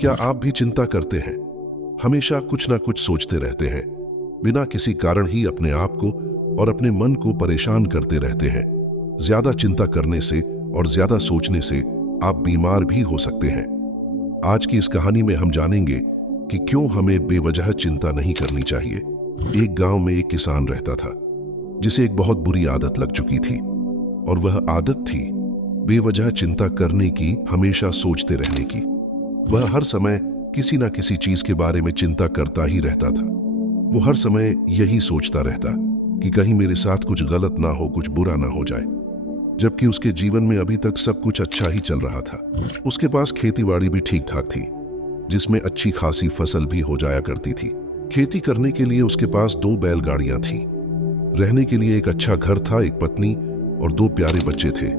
क्या आप भी चिंता करते हैं? हमेशा कुछ ना कुछ सोचते रहते हैं, बिना किसी कारण ही अपने आप को और अपने मन को परेशान करते रहते हैं। ज्यादा चिंता करने से और ज्यादा सोचने से आप बीमार भी हो सकते हैं। आज की इस कहानी में हम जानेंगे कि क्यों हमें बेवजह चिंता नहीं करनी चाहिए। एक गांव में एक किसान रहता था जिसे एक बहुत बुरी आदत लग चुकी थी, और वह आदत थी बेवजह चिंता करने की, हमेशा सोचते रहने की। वह हर समय किसी ना किसी चीज के बारे में चिंता करता ही रहता था। वो हर समय यही सोचता रहता कि कहीं मेरे साथ कुछ गलत ना हो, कुछ बुरा ना हो जाए। जबकि उसके जीवन में अभी तक सब कुछ अच्छा ही चल रहा था। उसके पास खेतीबाड़ी भी ठीक ठाक थी, जिसमें अच्छी खासी फसल भी हो जाया करती थी। खेती करने के लिए उसके पास 2 बैलगाड़ियां थीं। रहने के लिए एक अच्छा घर था, एक पत्नी और 2 प्यारे बच्चे थे।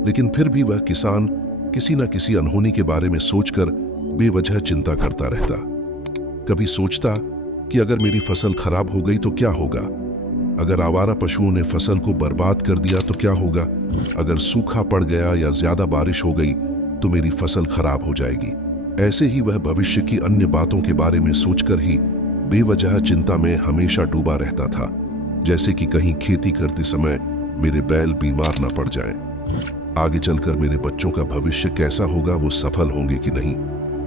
लेकिन फिर भी वह किसान किसी न किसी अनहोनी के बारे में सोचकर बेवजह चिंता करता रहता। कभी सोचता कि अगर मेरी फसल खराब हो गई तो क्या होगा, अगर आवारा पशुओं ने फसल को बर्बाद कर दिया तो क्या होगा, अगर सूखा पड़ गया या ज्यादा बारिश हो गई तो मेरी फसल खराब हो जाएगी। ऐसे ही वह भविष्य की अन्य बातों के बारे में सोचकर ही बेवजह चिंता में हमेशा डूबा रहता था। जैसे कि कहीं खेती करते समय मेरे बैल बीमार ना पड़ जाएं, आगे चलकर मेरे बच्चों का भविष्य कैसा होगा, वो सफल होंगे कि नहीं,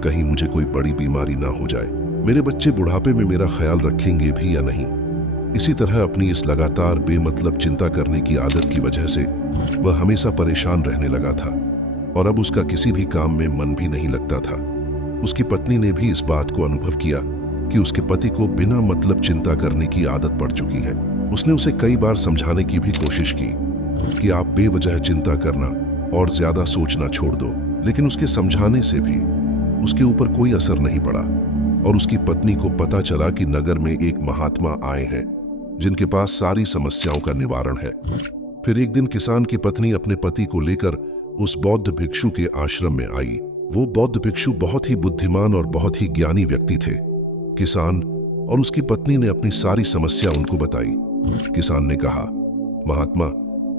कहीं मुझे कोई बड़ी बीमारी ना हो जाए, मेरे बच्चे बुढ़ापे में मेरा ख्याल रखेंगे भी या नहीं। इसी तरह अपनी इस लगातार बेमतलब चिंता करने की आदत की वजह से वह हमेशा परेशान रहने लगा था, और अब उसका किसी भी काम में मन भी नहीं लगता था। उसकी पत्नी ने भी इस बात को अनुभव किया कि उसके पति को बिना मतलब चिंता करने की आदत पड़ चुकी है। उसने उसे कई बार समझाने की भी कोशिश की कि आप बेवजह चिंता करना और ज्यादा सोचना छोड़ दो, लेकिन उसके समझाने से भी उसके ऊपर कोई असर नहीं पड़ा। और उसकी पत्नी को पता चला कि नगर में एक महात्मा आए हैं जिनके पास सारी समस्याओं का निवारण है। फिर एक दिन किसान की पत्नी अपने पति को लेकर उस बौद्ध भिक्षु के आश्रम में आई। वो बौद्ध भिक्षु बहुत ही बुद्धिमान और बहुत ही ज्ञानी व्यक्ति थे। किसान और उसकी पत्नी ने अपनी सारी समस्या उनको बताई। किसान ने कहा, महात्मा,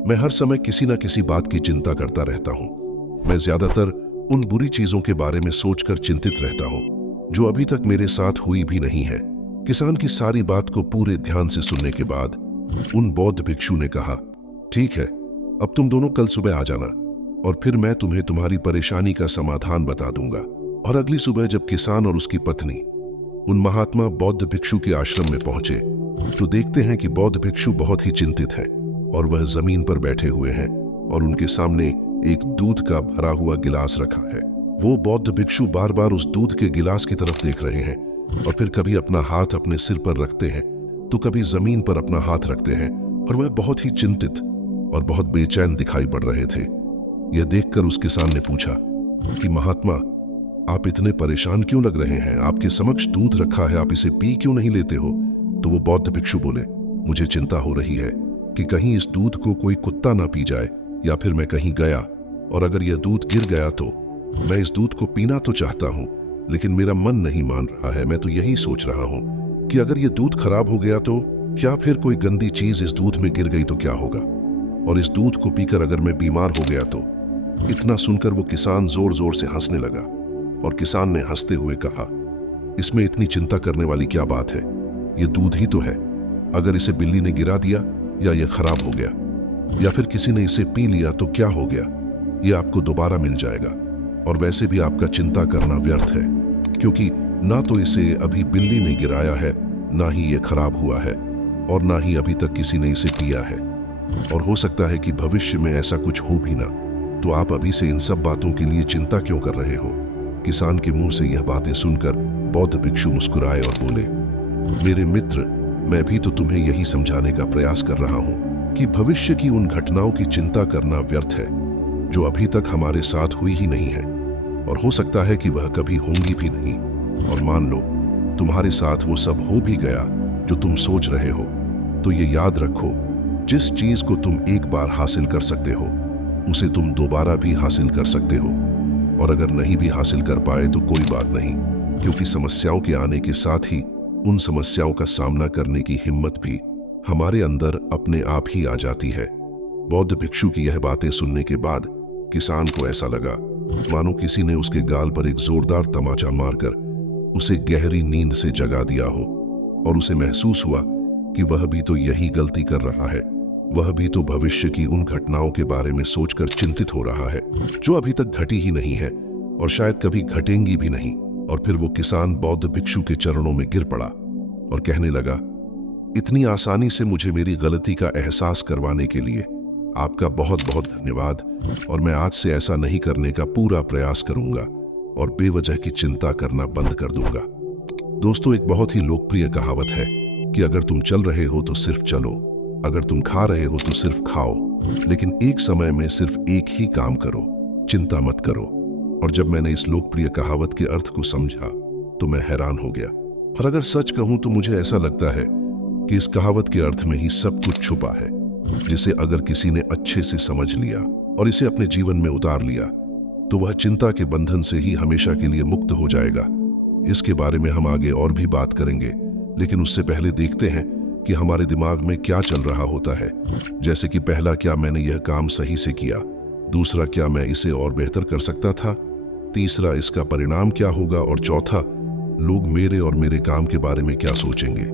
मैं हर समय किसी न किसी बात की चिंता करता रहता हूँ। मैं ज्यादातर उन बुरी चीजों के बारे में सोचकर चिंतित रहता हूँ जो अभी तक मेरे साथ हुई भी नहीं है। किसान की सारी बात को पूरे ध्यान से सुनने के बाद उन बौद्ध भिक्षु ने कहा, ठीक है, अब तुम दोनों कल सुबह आ जाना और फिर मैं तुम्हें तुम्हारी परेशानी का समाधान बता दूंगा। और अगली सुबह जब किसान और उसकी पत्नी उन महात्मा बौद्ध भिक्षु के आश्रम में पहुंचे तो देखते हैं कि बौद्ध भिक्षु बहुत ही चिंतित हैं और वह जमीन पर बैठे हुए हैं और उनके सामने एक दूध का भरा हुआ गिलास रखा है। वो बौद्ध भिक्षु बार बार उस दूध के गिलास की तरफ देख रहे हैं और फिर कभी अपना हाथ अपने सिर पर रखते हैं तो कभी जमीन पर अपना हाथ रखते हैं, और वह बहुत ही चिंतित और बहुत बेचैन दिखाई पड़ रहे थे। यह देखकर उस किसान ने पूछा कि महात्मा, आप इतने परेशान क्यों लग रहे हैं? आपके समक्ष दूध रखा है, आप इसे पी क्यों नहीं लेते हो? तो वो बौद्ध भिक्षु बोले, मुझे चिंता हो रही है कि कहीं इस दूध को कोई कुत्ता ना पी जाए, या फिर मैं कहीं गया और अगर यह दूध गिर गया तो मैं इस दूध को पीना तो चाहता हूं, लेकिन मेरा मन नहीं मान रहा है। मैं तो यही सोच रहा हूं कि अगर यह दूध खराब हो गया तो, या फिर कोई गंदी चीज इस दूध में गिर गई तो क्या होगा, और इस दूध को पीकर अगर मैं बीमार हो गया तो। इतना सुनकर वो किसान जोर जोर से हंसने लगा, और किसान ने हंसते हुए कहा, इसमें इतनी चिंता करने वाली क्या बात है? ये दूध ही तो है। अगर इसे बिल्ली ने गिरा दिया या ये खराब हो गया या फिर किसी ने इसे पी लिया तो क्या हो गया? ये आपको दोबारा मिल जाएगा, और वैसे भी आपका चिंता करना व्यर्थ है, क्योंकि ना तो इसे अभी बिल्ली ने गिराया है, ना ही ये खराब हुआ है, और ना ही अभी तक किसी ने इसे पिया है। और हो सकता है कि भविष्य में ऐसा कुछ हो भी ना, तो आप अभी से इन सब बातों के लिए चिंता क्यों कर रहे हो? किसान के मुंह से यह बातें सुनकर बौद्ध भिक्षु मुस्कुराए और बोले, मेरे मित्र, मैं भी तो तुम्हें यही समझाने का प्रयास कर रहा हूं कि भविष्य की उन घटनाओं की चिंता करना व्यर्थ है जो अभी तक हमारे साथ हुई ही नहीं है, और हो सकता है कि वह कभी होंगी भी नहीं। और मान लो तुम्हारे साथ वो सब हो भी गया जो तुम सोच रहे हो, तो ये याद रखो, जिस चीज को तुम एक बार हासिल कर सकते हो उसे तुम दोबारा भी हासिल कर सकते हो, और अगर नहीं भी हासिल कर पाए तो कोई बात नहीं, क्योंकि समस्याओं के आने के साथ ही उन समस्याओं का सामना करने की हिम्मत भी हमारे अंदर अपने आप ही आ जाती है। बौद्ध भिक्षु की यह बातें सुनने के बाद किसान को ऐसा लगा मानो किसी ने उसके गाल पर एक जोरदार तमाचा मारकर उसे गहरी नींद से जगा दिया हो, और उसे महसूस हुआ कि वह भी तो यही गलती कर रहा है। वह भी तो भविष्य की उन घटनाओं के बारे में सोचकर चिंतित हो रहा है जो अभी तक घटी ही नहीं है और शायद कभी घटेंगी भी नहीं। और फिर वो किसान बौद्ध भिक्षु के चरणों में गिर पड़ा और कहने लगा, इतनी आसानी से मुझे मेरी गलती का एहसास करवाने के लिए आपका बहुत बहुत धन्यवाद, और मैं आज से ऐसा नहीं करने का पूरा प्रयास करूंगा और बेवजह की चिंता करना बंद कर दूंगा। दोस्तों, एक बहुत ही लोकप्रिय कहावत है कि अगर तुम चल रहे हो तो सिर्फ चलो, अगर तुम खा रहे हो तो सिर्फ खाओ, लेकिन एक समय में सिर्फ एक ही काम करो, चिंता मत करो। और जब मैंने इस लोकप्रिय कहावत के अर्थ को समझा तो मैं हैरान हो गया। और अगर सच कहूं तो मुझे ऐसा लगता है कि इस कहावत के अर्थ में ही सब कुछ छुपा है, जिसे अगर किसी ने अच्छे से समझ लिया और इसे अपने जीवन में उतार लिया तो वह चिंता के बंधन से ही हमेशा के लिए मुक्त हो जाएगा। इसके बारे में हम आगे और भी बात करेंगे, लेकिन उससे पहले देखते हैं कि हमारे दिमाग में क्या चल रहा होता है। जैसे कि पहला, क्या मैंने यह काम सही से किया? दूसरा, क्या मैं इसे और बेहतर कर सकता था? तीसरा, इसका परिणाम क्या होगा? और चौथा, लोग मेरे और मेरे काम के बारे में क्या सोचेंगे?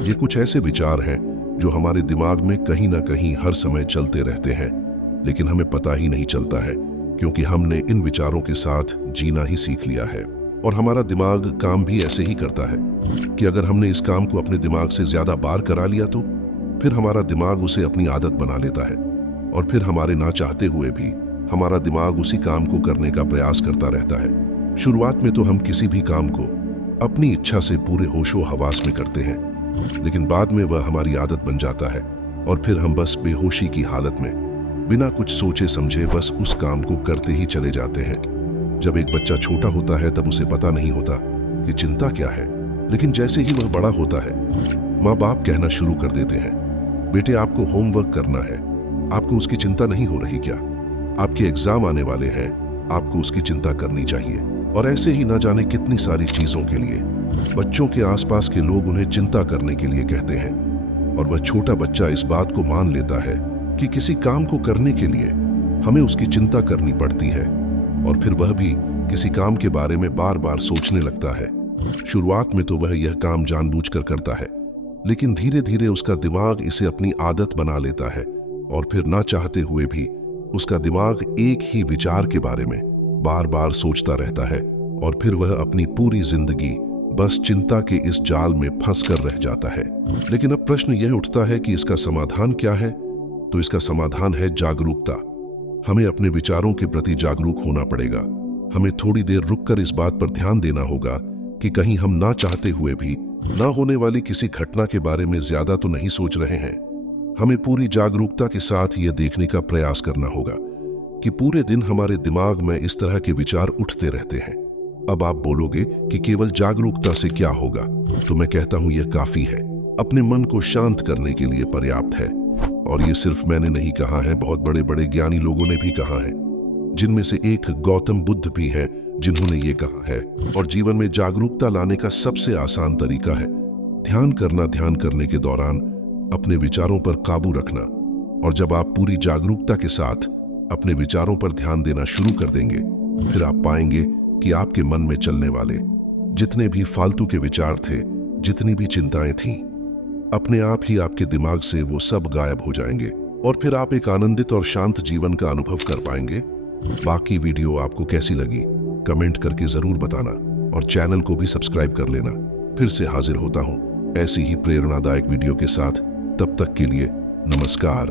ये कुछ ऐसे विचार हैं जो हमारे दिमाग में कहीं ना कहीं हर समय चलते रहते हैं, लेकिन हमें पता ही नहीं चलता है, क्योंकि हमने इन विचारों के साथ जीना ही सीख लिया है। और हमारा दिमाग काम भी ऐसे ही करता है कि अगर हमने इस काम को अपने दिमाग से ज्यादा बार करा लिया तो फिर हमारा दिमाग उसे अपनी आदत बना लेता है, और फिर हमारे ना चाहते हुए भी हमारा दिमाग उसी काम को करने का प्रयास करता रहता है। शुरुआत में तो हम किसी भी काम को अपनी इच्छा से पूरे होशो हवास में करते हैं, लेकिन बाद में वह हमारी आदत बन जाता है और फिर हम बस बेहोशी की हालत में बिना कुछ सोचे समझे बस उस काम को करते ही चले जाते हैं। जब एक बच्चा छोटा होता है तब उसे पता नहीं होता कि चिंता क्या है, लेकिन जैसे ही वह बड़ा होता है माँ बाप कहना शुरू कर देते हैं, बेटे आपको होमवर्क करना है, आपको उसकी चिंता नहीं हो रही क्या? आपके एग्जाम आने वाले हैं, आपको उसकी चिंता करनी चाहिए। और ऐसे ही ना जाने कितनी सारी चीजों के लिए बच्चों के आसपास के लोग उन्हें चिंता करने के लिए कहते हैं, और वह छोटा बच्चा इस बात को मान लेता है कि किसी काम को करने के लिए हमें उसकी चिंता करनी पड़ती है, और फिर वह भी किसी काम के बारे में बार बार सोचने लगता है। शुरुआत में तो वह यह काम जानबूझकर करता है, लेकिन धीरे धीरे उसका दिमाग इसे अपनी आदत बना लेता है, और फिर ना चाहते हुए भी उसका दिमाग एक ही विचार के बारे में बार बार सोचता रहता है, और फिर वह अपनी पूरी जिंदगी बस चिंता के इस जाल में फंस कर रह जाता है। लेकिन अब प्रश्न यह उठता है कि इसका समाधान क्या है? तो इसका समाधान है जागरूकता। हमें अपने विचारों के प्रति जागरूक होना पड़ेगा। हमें थोड़ी देर रुककर इस बात पर ध्यान देना होगा कि कहीं हम ना चाहते हुए भी ना होने वाली किसी घटना के बारे में ज्यादा तो नहीं सोच रहे हैं। हमें पूरी जागरूकता के साथ यह देखने का प्रयास करना होगा कि पूरे दिन हमारे दिमाग में इस तरह के विचार उठते रहते हैं। अब आप बोलोगे कि केवल जागरूकता से क्या होगा, तो मैं कहता हूं यह काफी है। अपने मन को शांत करने के लिए पर्याप्त है। और ये सिर्फ मैंने नहीं कहा है, बहुत बड़े बड़े ज्ञानी लोगों ने भी कहा है, जिनमें से एक गौतम बुद्ध भी हैं जिन्होंने ये कहा है। और जीवन में जागरूकता लाने का सबसे आसान तरीका है ध्यान करना। ध्यान करने के दौरान अपने विचारों पर काबू रखना। और जब आप पूरी जागरूकता के साथ अपने विचारों पर ध्यान देना शुरू कर देंगे, फिर आप पाएंगे कि आपके मन में चलने वाले जितने भी फालतू के विचार थे, जितनी भी चिंताएं थीं, अपने आप ही आपके दिमाग से वो सब गायब हो जाएंगे, और फिर आप एक आनंदित और शांत जीवन का अनुभव कर पाएंगे। बाकी वीडियो आपको कैसी लगी कमेंट करके जरूर बताना, और चैनल को भी सब्सक्राइब कर लेना। फिर से हाजिर होता हूं ऐसी ही प्रेरणादायक वीडियो के साथ। तब तक के लिए नमस्कार।